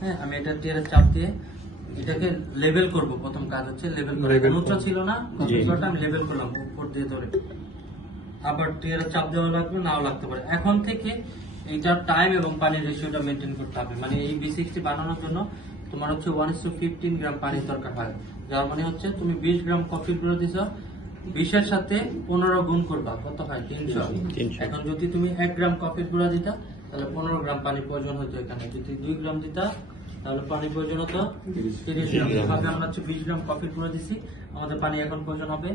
হ্যাঁ, আমি এটা টিয়ারে চাপ দিয়ে এটাকে লেভেল করব। প্রথম কাজ হচ্ছে লেভেল করা। উঁচা ছিল না, আমি লেভেল করলাম উপর দিয়ে ধরে। আবার টিয়ারে চাপ দেওয়া লাগবে, নাও লাগতে পারে। এখন থেকে এইটার টাইম এবং পানির রেশিওটা মেনটেন করতে হবে। মানে এই B60 বানানোর জন্য তোমার হচ্ছে 1:15 গ্রাম পানির দরকার হয়। যার মানে হচ্ছে তুমি 20 গ্রাম কফির গুঁড়ো দিছ, 20-এর সাথে 15 গুণ করবা, কত হয়? 300। এখন যদি তুমি 1 গ্রাম কফির গুঁড়া দিতা তাহলে 15 গ্রাম পানি প্রয়োজন হতো এখানে। যদি 2 গ্রাম দিতা তাহলে পানি প্রয়োজন হতো 30 গ্রাম। এভাবে আমরা হচ্ছে 20 গ্রাম কফির গুঁড়ো দিছি, আমাদের পানি এখন প্রয়োজন হবে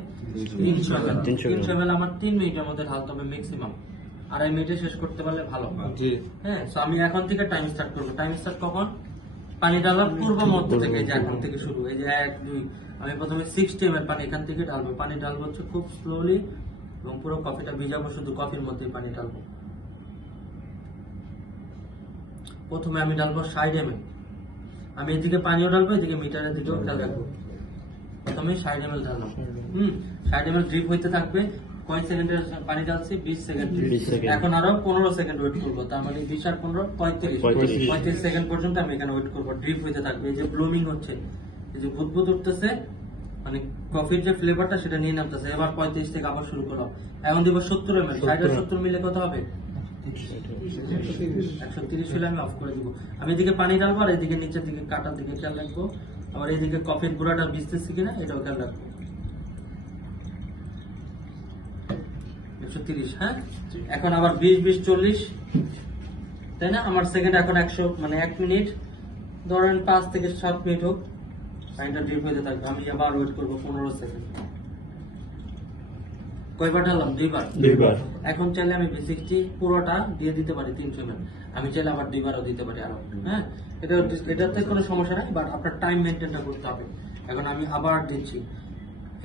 300 ml। 300 ml আমার 3 মিনিটের মধ্যে ঢালতে হবে ম্যাক্সিমাম। 2.5 মিনিটে শেষ করতে পারলে ভালো। হ্যাঁ, তো আমি এখন থেকে টাইম স্টার্ট করবো। টাইম স্টার্ট কখন? পানি ঢালার পূর্ব মুহূর্ত থেকে, যে এখন থেকে শুরু। এই যে 1, 2, আমি প্রথমে 60 ml পানি এখান থেকে ঢালবো। পানি ঢালবো হচ্ছে খুব স্লোলি এবং পুরো কফিটা ভিজাবো, শুধু কফির মধ্যেই পানি ঢালবো। প্রথমে আমি ঢালবো 60 ml। আমি এদিকে পানিও ঢালবো, এদিকে মিটারের দিকেও খেয়াল রাখবো। প্রথমে 60 ml ঢাললাম। 60 ml ড্রিপ হইতে থাকবে। কয় সেকেন্ডের পানি ঢালছি? 20 সেকেন্ড। এখন আরো 15 সেকেন্ড ওয়েট করবো। তার মানে 20 আর 15 35 সেকেন্ড পর্যন্ত আমি এখানে ওয়েট করবো। ড্রিপ হইতে থাকবে। এই যে ব্লুমিং হচ্ছে, এই যে বুদবুদ উঠতেছে, মানে কফির যে ফ্লেভারটা সেটা নিয়ে নামতেছে। এবার 35 থেকে আবার শুরু করলাম। এখন দিব 70 ml। 60 আর 70 মিলে কত হবে? 130 হলে আমি অফ করে দিব। আমি এদিকে পানি ঢালবো আর এদিকে নিচের দিকে কাটার দিকে খেয়াল রাখবো। আবার এইদিকে কফির গুঁড়াটা ভিজতেছে কিনা এটাও খেয়াল রাখবো। 130। হ্যাঁ, এখন আবার 20, 40, তাই না? আমার সেকেন্ড এখন 100, মানে 1 মিনিট ধরেন 5 থেকে 7 মিনিট হোক, পানিটা ড্রিপ হইতে থাকবে। আমি আবার ওয়েট করবো 15 সেকেন্ড। কয়বার ঢাললাম? 2 বার। এখন চাইলে আমি B60 পুরোটা দিয়ে দিতে পারি 300 ml। আমি চাইলে আবার 2 বারও দিতে পারি আরো। হ্যাঁ, এটাতে কোনো সমস্যা নাই, বাট আপনার টাইম মেনটেনটা করতে হবে। এখন আমি আবার দিচ্ছি।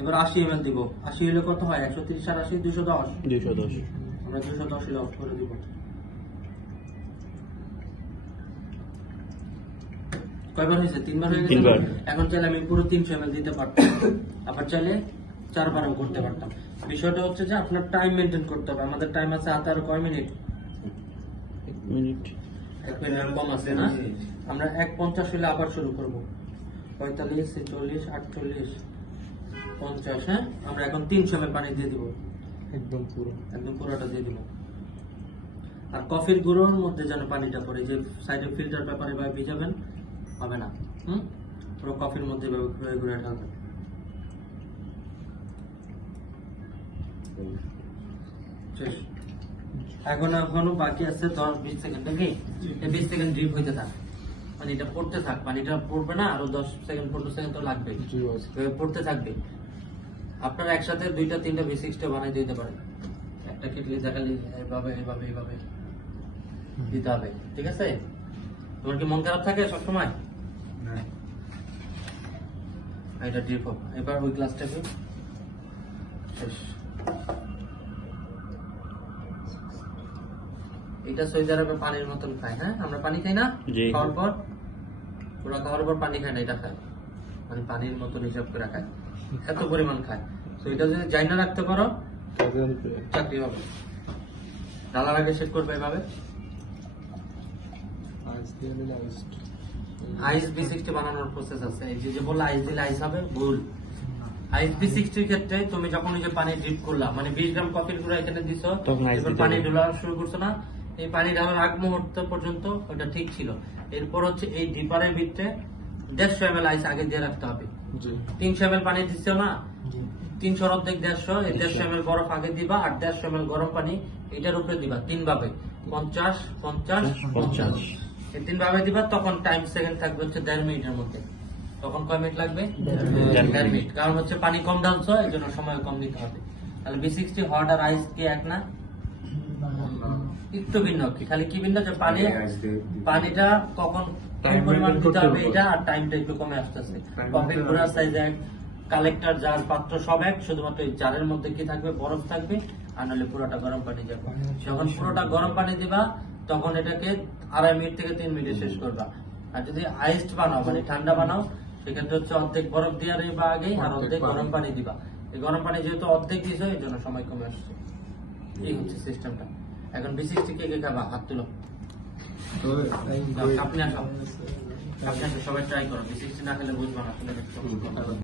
এবার 80 ml দিব। 80 হলে কত হয়? 130 আর 80 210। আমরা 210 হলে অফ করে দিব। কয়বার হয়েছে? 3 বার হয়ে গেছে। এখন চাইলে আমি পুরো 300 ml দিতে পারতাম, আবার চাইলে 4 বারও করতে পারতাম। বিষয়টা হচ্ছে যে আপনার টাইম মেনটেন করতে হবে। আমাদের টাইম আছে হাতে আরো কয় মিনিট? 1 মিনিট কম আছে না? আমরা 1:50 হলে আবার শুরু করব। 45, 46, 48, 50। হ্যাঁ, আমরা এখন 300 ml পানি দিয়ে দিব। একদম পুরোটা দিয়ে দিব। আর কফির গুঁড়োর মধ্যে যেন পানিটা পড়ে, যে সাইডে ফিল্টার পেপারে বা ভিজাবেন হবে না। পুরো কফির মধ্যে ঘুরে ঢালবেন। এখনো বাকি আছে 10-20 সেকেন্ড। নাকি 20 সেকেন্ড ড্রিপ হইতে থাক, পানিটা পড়তে থাক। পানিটা পড়বে না, আরো 10 সেকেন্ড 15 সেকেন্ড তো লাগবে, পড়তে থাকবে। আপনারা একসাথে 2টা-3টা B60 বানাই দিতে পারেন। একটা কেটলি দেখালি এইভাবে দিতে হবে। ঠিক আছে? তোমার কি মন খারাপ থাকে সবসময়? এটা ড্রিপ হোক। এবার ওই গ্লাসটা শেষ। এটা সৌদি আরবে পানির মতন খায়। হ্যাঁ, আমরা পানি খাই না? খাওয়ার পর পুরো খাওয়ার পর পানি খায় না, এটা খায় মানে পানির মতন হিসাব করে খায়, এত পরিমাণ খায়। তো এটা যদি যাই না রাখতে পারো চাকরি হবে। ঢালার আগে সেট করবে এভাবে। আইস B60 বানানোর প্রসেস আছে। এই যে বললো আইস দিলে আইস হবে, ভুল। আইস B60 ক্ষেত্রে তুমি যখন এই যে পানি ড্রিপ করলা, মানে 20 গ্রাম কফির গুঁড়া এখানে দিছো, এবার পানি ঢোলা শুরু করছো না, এই পানি ঢালার আগ মুহূর্ত পর্যন্ত ওটা ঠিক ছিল। এরপর হচ্ছে এই ডিপারের ভিতরে 150 ml আইস আগে দিয়ে রাখতে হবে। 300 ml পানি দিচ্ছ না, 300 অর্ধেক 150, এই 150 ml বরফ আগে দিবা আর 150 ml গরম পানি এটার উপরে দিবা। 3 ভাবে 50, 50, 50 এই 3 ভাবে দিবা। তখন টাইম সেকেন্ড থাকবে হচ্ছে 1.5 মিনিটের মধ্যে। তখন কয় মিনিট লাগবে? 1.5 মিনিট। কারণ হচ্ছে পানি কম ঢালছো, এই জন্য সময় কম দিতে হবে। তাহলে B60 হট আর আইস কি এক না? একটু ভিন্ন। খালি কি ভিন্ন, যে পানিটা কখন পরিমাণ দিতে হবে এটা, আর টাইমটা একটু কমে আসতেছে। কফির গুঁড়া সাইজ এক, কালেক্টর জার পাত্র সব এক, শুধুমাত্র এই জারের মধ্যে কি থাকবে? বরফ থাকবে, আর নাহলে পুরোটা গরম পানি যাবে। যখন পুরোটা গরম পানি দিবা তখন এটাকে 2.5 মিনিট থেকে 3 মিনিটে শেষ করবা। আর যদি আইসড বানাও, মানে ঠান্ডা বানাও, সেক্ষেত্রে হচ্ছে অর্ধেক বরফ দিয়ে দিবা আগে, আর অর্ধেক গরম পানি দিবা। এই গরম পানি যেহেতু অর্ধেক দিয়েছো, এই জন্য সময় কমে আসছে। এই হচ্ছে সিস্টেমটা। এখন B60 কে খাবা? হাত তুলো। আপনি খাও। আপনাকে সবাই ট্রাই করো, B60 না খেলে বুঝবো না,